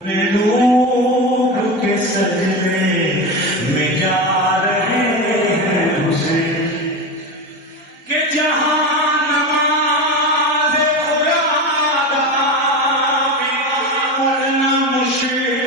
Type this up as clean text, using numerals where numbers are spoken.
لوگ کے سجدے میں جا رہے ہیں اسے کہ جہاں نماز خدا پڑھنا مشکل